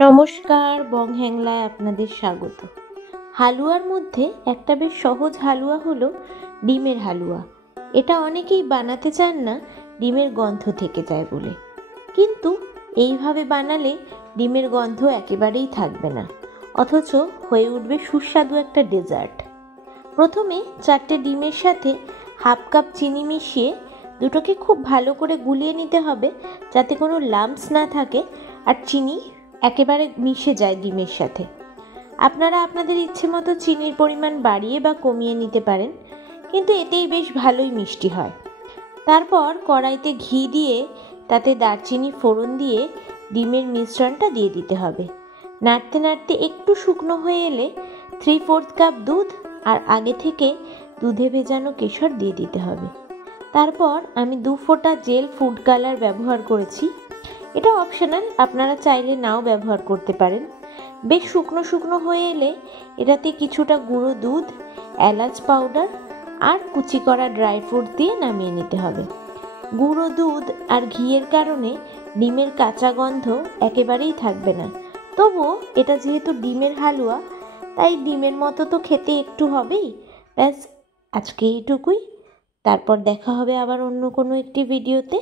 নমস্কার, বং হ্যাংলায় আপনাদের স্বাগত। হালুয়ার মধ্যে একটা বেশ সহজ হালুয়া হলো ডিমের হালুয়া। এটা অনেকেই বানাতে চান না ডিমের গন্ধ থেকে যায় বলে, কিন্তু এইভাবে বানালে ডিমের গন্ধ একেবারেই থাকবে না, অথচ হয়ে উঠবে সুস্বাদু একটা ডেজার্ট। প্রথমে 4টে ডিমের সাথে হাফ কাপ চিনি মিশিয়ে দুটোকে খুব ভালো করে গুলিয়ে নিতে হবে, যাতে কোনো লাম্পস না থাকে আর চিনি একেবারে মিশে যায় ডিমের সাথে। আপনারা আপনাদের ইচ্ছে মতো চিনির পরিমাণ বাড়িয়ে বা কমিয়ে নিতে পারেন, কিন্তু এতেই বেশ ভালোই মিষ্টি হয়। তারপর কড়াইতে ঘি দিয়ে তাতে দারচিনি ফোড়ন দিয়ে ডিমের মিশ্রণটা দিয়ে দিতে হবে। নাড়তে নাড়তে একটু শুকনো হয়ে এলে 3/4 কাপ দুধ আর আগে থেকে দুধে ভেজানো কেশর দিয়ে দিতে হবে। তারপর আমি 2 ফোঁটা জেল ফুড কালার ব্যবহার করেছি। এটা অপশনাল, আপনারা চাইলে নাও ব্যবহার করতে পারেন। বেশ শুকনো শুকনো হয়ে এলে এটাতে কিছুটা গুঁড়ো দুধ, এলাচ পাউডার আর কুচি করা ড্রাই ফ্রুট দিয়ে নামিয়ে নিতে হবে। গুঁড়ো দুধ আর ঘিয়ের কারণে ডিমের কাঁচা গন্ধ একেবারেই থাকবে না। তবুও এটা যেহেতু ডিমের হালুয়া, তাই ডিমের মতো তো খেতে একটু হবেই। ব্যাস, আজকে এইটুকুই। তারপর দেখা হবে আবার অন্য কোনো একটি ভিডিওতে।